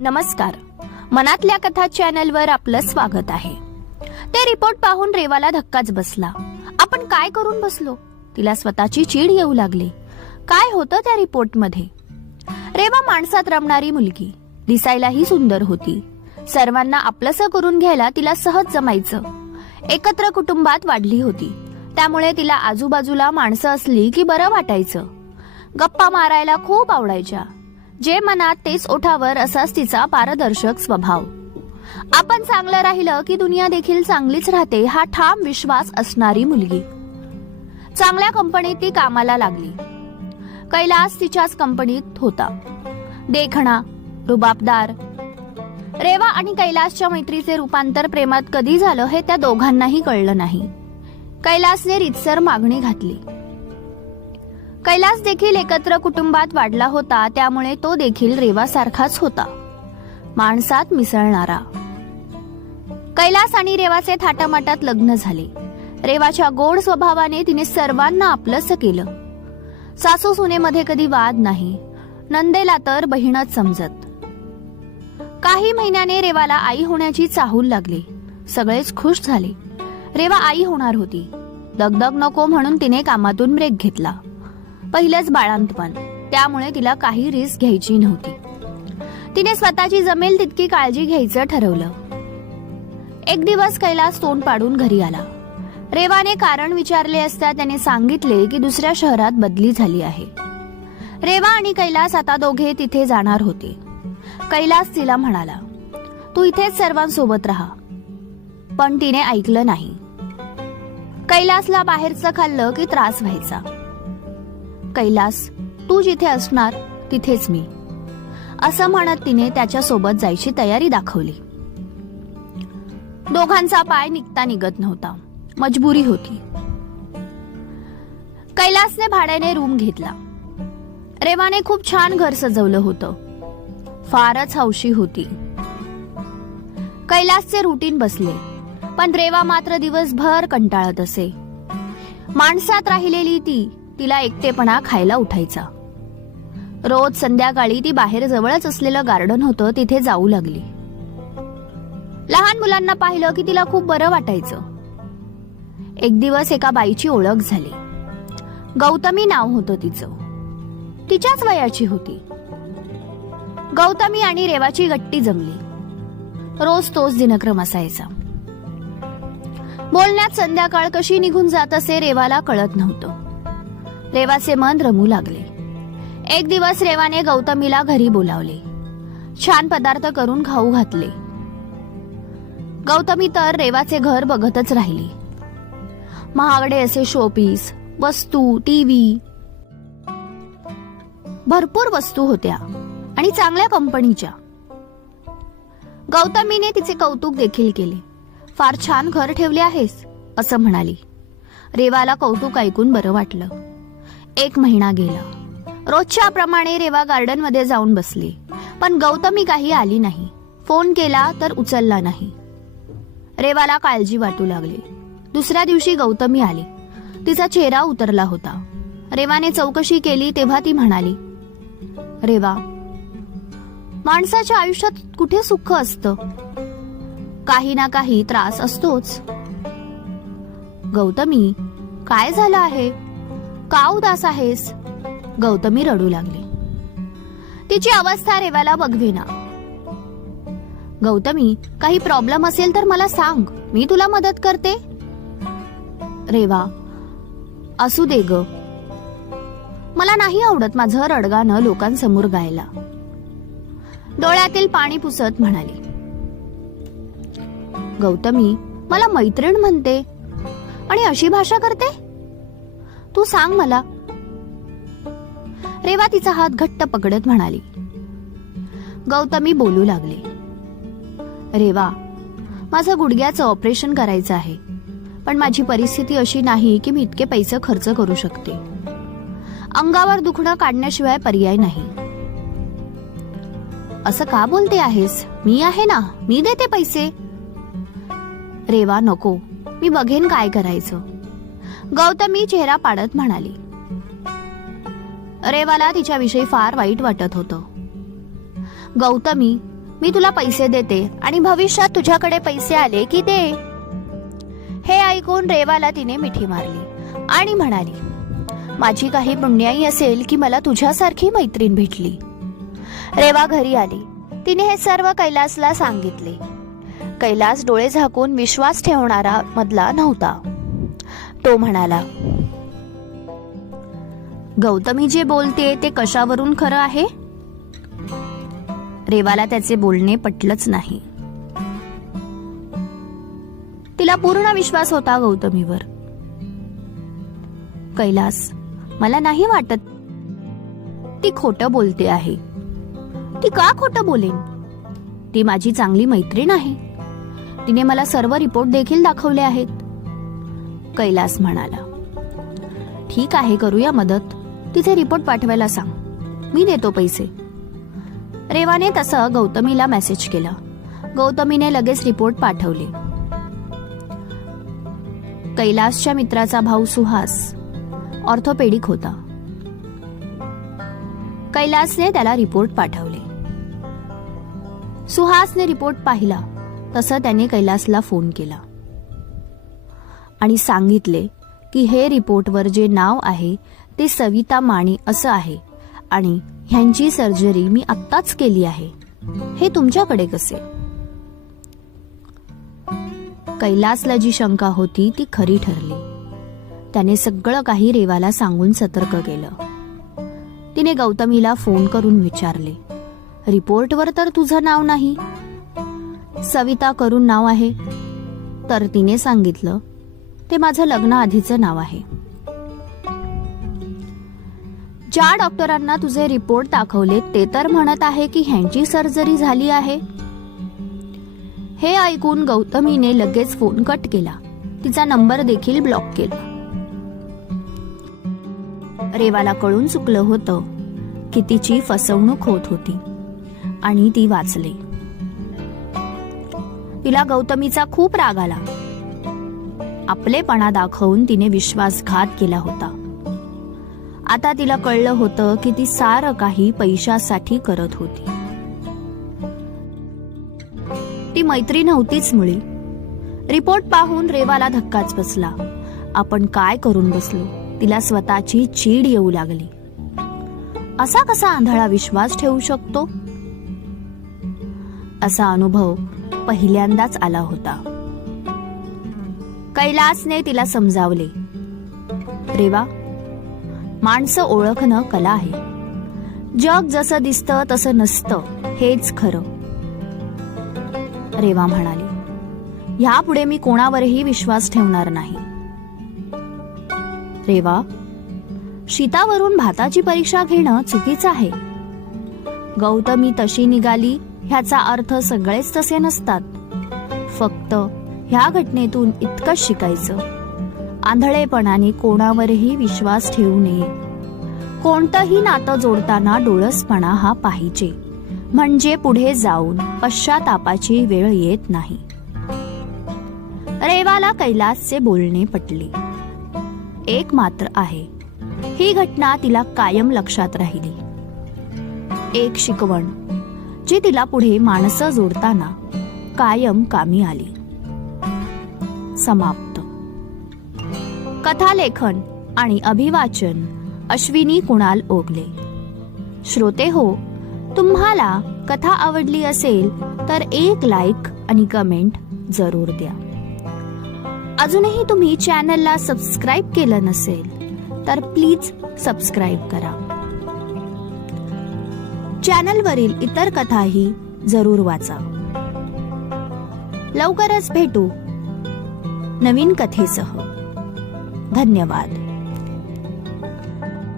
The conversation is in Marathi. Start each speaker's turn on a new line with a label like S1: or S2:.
S1: नमस्कार. मनातल्या कथा चॅनलवर आपलं स्वागत आहे. ते रिपोर्ट पाहून रेवाला धक्काच बसला. आपण काय करून बसलो? तिला स्वतःची चीड येऊ लागली. काय होतं त्या रिपोर्टमध्ये? रेवा माणसात रमणारी मुलगी. दिसायलाही सुंदर होती. सर्वांना आपलंसं करून घ्यायला तिला सहज जमायचं. एकत्र कुटुंबात वाढली होती. त्यामुळे तिला आजूबाजूला माणसं असली की बरं वाटायचं. गप्पा मारायला खूप आवडायच्या. जे मनात तेच ओठावर असाच तिचा पारदर्शक स्वभाव. आपण चांगलं राहिलं की दुनिया देखील चांगलीच राहते हा ठाम विश्वास असणारी मुलगी. चांगल्या कंपनीत ती कामाला लागली. कैलास तिच्याच कंपनीत होता. देखणा रुबाबदार. रेवा आणि कैलासच्या मैत्रीचे रूपांतर प्रेमात कधी झालं हे त्या दोघांनाही कळलं नाही. कैलासने रितसर मागणी घातली. कैलास देखील एकत्र कुटुंबात वाढला होता त्यामुळे तो देखील रेवासारखाच होता. माणसात मिसळणारा. कैलास आणि रेवाचे थाटामाटात लग्न झाले. रेवाच्या गोड स्वभावाने तिने सर्वांना आपलंस केलं. सासू सुनेमध्ये कधी वाद नाही. नंदेला तर बहीणच समजत. काही महिन्याने रेवाला आई होण्याची चाहूल लागली. सगळेच खुश झाले. रेवा आई होणार होती. दगदग नको म्हणून तिने कामातून ब्रेक घेतला. पहिलंच बाळांतपण त्यामुळे तिला काही रिस्क घ्यायची नव्हती. तिने स्वतःची जमेल तितकी काळजी घ्यायचं ठरवलं. एक दिवस कैलास तोंड पाडून घरी आला. रेवाने कारण विचारले असता त्याने सांगितले की दुसऱ्या शहरात बदली झाली आहे. रेवा आणि कैलास आता दोघे तिथे जाणार होते. कैलास तिला म्हणाला तू इथेच सर्वांसोबत राहा. पण तिने ऐकलं नाही. कैलासला बाहेरचं खाल्लं की त्रास व्हायचा. कैलास तू जिथे असणार तिथेच मी. असं म्हणत तिने त्याच्या सोबत जायची तयारी दाखवली. दोघांचा पाय निघता निघत नव्हता. मजबुरी होती. कैलासने भाड्याने रूम घेतला. रेवाने खूप छान घर सजवलं होतं. फारच हौशी होती. कैलासचे रुटीन बसले पण रेवा मात्र दिवसभर कंटाळत असे. माणसात राहिलेली ती तिला एकटेपणा खायला उठायचा. रोज संध्याकाळी ती बाहेर जवळच असलेलं गार्डन होतं तिथे जाऊ लागली. लहान मुलांना पाहिलं की तिला खूप बरं वाटायचं. एक दिवस एका बाईची ओळख झाली. गौतमी नाव होतं तिचं. तिच्याच वयाची होती. गौतमी आणि रेवाची गट्टी जमली. रोज तोच दिनक्रम असायचा. बोलण्यात संध्याकाळ कशी निघून जात असे रेवाला कळत नव्हतं. रेवाचे मन रमू लागले. एक दिवस रेवाने गौतमीला घरी बोलावले. छान पदार्थ करून खाऊ घातले. गौतमी तर रेवाचे घर बघतच राहिली. महागडे असे शोपीस वस्तू टीव्ही भरपूर वस्तू होत्या आणि चांगल्या कंपनीच्या गौतमीने तिचे कौतुक देखील केले. फार छान घर ठेवले आहेस असं म्हणाली. रेवाला कौतुक ऐकून बरं वाटलं. एक महिना गेला. रोजच्या प्रमाणे रेवा गार्डनमध्ये जाऊन बसली. पण गौतमी काही आली नाही. फोन केला तर उचलला नाही. रेवाला काळजी वाटू लागली. दुसऱ्या दिवशी गौतमी आली. तिचा चेहरा उतरला होता. रेवाने चौकशी केली तेव्हा ती म्हणाली रेवा माणसाच्या आयुष्यात कुठे सुख असतं? काही ना काही त्रास असतोच. गौतमी काय झालं आहे? का उदास आहेस? गौतमी रडू लागली. तिची अवस्था रेवाला बघवेना. गौतमी काही प्रॉब्लेम असेल तर मला सांग. मी तुला मदत करते? रेवा असू दे ग. मला नाही आवडत माझं रडगाणं लोकांसमोर गायला. डोळ्यातील पाणी पुसत म्हणाली. गौतमी मला मैत्रीण म्हणते. आणि अशी भाषा करते? तू सांग मला. रेवा तिचा हात घट्ट पकडत म्हणाली. गौतमी बोलू लागले. रेवा माझं गुडघ्याचं ऑपरेशन करायचं आहे पण माझी परिस्थिती अशी नाही की मी इतके पैसे खर्च करू शकते. अंगावर दुखणं काढण्याशिवाय पर्याय नाही. असं का बोलते आहेस? मी आहे ना? मी देते पैसे? रेवा नको. मी बघेन काय करायचं. गौतमी चेहरा पाडत म्हणाली. रेवाला तिच्याविषयी फार वाईट वाटत होतं. गौतमी मी तुला पैसे देते आणि भविष्यात तुझ्याकडे पैसे आले की दे. हे ऐकून रेवाला तिने मिठी मारली आणि म्हणाली माझी काही पुण्याई असेल की मला तुझ्यासारखी मैत्रीण भेटली. रेवा घरी आली. तिने हे सर्व कैलासला सांगितले. कैलास डोळे झाकून विश्वास ठेवणारा मधला नव्हता. तो म्हणाला गौतमी जे बोलते ते कशावरून खरं आहे? रेवाला त्याचे बोलणे पटलंच नाही. तिला पूर्ण विश्वास होता गौतमीवर. कैलास मला नाही वाटत ती खोटं बोलते आहे. ती का खोटं बोलेन? ती माझी चांगली मैत्रीण आहे. तिने मला सर्व रिपोर्ट देखील दाखवले आहेत. कैलास म्हणाला. ठीक आहे करूया मदत. तिथे रिपोर्ट पाठवायला सांग. मी देतो पैसे. रेवाने तसं गौतमीला मेसेज केला. गौतमीने लगेच रिपोर्ट पाठवले. कैलासच्या मित्राचा भाऊ सुहास ऑर्थोपेडिक होता. कैलासने त्याला रिपोर्ट पाठवले. सुहासने रिपोर्ट पाहिला. तसं त्याने कैलासला फोन केला. आणि सांगितले की हे रिपोर्टवर जे नाव आहे ते सविता माणी असं आहे. आणि ह्यांची सर्जरी मी आत्ताच केली आहे. हे तुमच्याकडे कसे? कैलासला जी शंका होती ती खरी ठरली. त्याने सगळं काही रेवाला सांगून सतर्क केलं. तिने गौतमीला फोन करून विचारले रिपोर्टवर तर तुझं नाव नाही? सविता करून नाव आहे? तर तिने सांगितलं ते माझं लग्न आधीचं नाव आहे. ज्या डॉक्टरांना तुझे रिपोर्ट दाखवले ते तर म्हणत आहे की ह्यांची सर्जरी झाली आहे. हे ऐकून गौतमीने लगेच फोन कट केला. तिचा नंबर देखील ब्लॉक केला. रेवाला कळून चुकलं होतं की तिची फसवणूक होत होती आणि ती वाचली. तिला गौतमीचा खूप राग आला. आपलेपणा दाखवून तिने विश्वासघात केला होता. आता तिला कळलं होतं की ती सारं काही पैशासाठी करत होती. ती मैत्री नव्हतीच मुळी. रिपोर्ट पाहून रेवाला धक्काच बसला. आपण काय करून बसलो? तिला स्वतःची चीड येऊ लागली. असा कसा आंधळा विश्वास ठेवू शकतो? असा अनुभव पहिल्यांदाच आला होता. कैलासने तिला समजावले रेवा माणसं ओळखणं कला आहे. जग जसं दिसतं तसं नसतं हेच खरं. रेवा म्हणाली ह्यापुढे मी कोणावरही विश्वास ठेवणार नाही. रेवा शीतावरून भाताची परीक्षा घेणं चुकीचं आहे. गौतमी तशी निघाली ह्याचा अर्थ सगळेच तसे नसतात. फक्त ह्या घटनेतून इतकंच शिकायचं. आंधळेपणाने कोणावरही विश्वास ठेवू नये. कोणतंही नातं जोडताना डोळसपणा हा पाहिजे. म्हणजे पुढे जाऊन पश्चातापाची वेळ येत नाही. रेवाला कैलासचे बोलणे पटले. एक मात्र आहे. ही घटना तिला कायम लक्षात राहिली. एक शिकवण जी तिला पुढे माणसं जोडताना कायम कामी आली. समाप्त. कथालेखन आणि अभिवाचन अश्विनी कुणाल ओगले. श्रोते हो तुम्हाला कथा आवडली असेल तर एक लाईक आणि कमेंट जरूर द्या. अजूनही तुम्ही चॅनलला सबस्क्राईब केलं नसेल तर प्लीज सबस्क्राईब करा. चॅनलवरील इतर कथाही जरूर वाचा. लवकरच भेटू. नवीन कथेसह. धन्यवाद.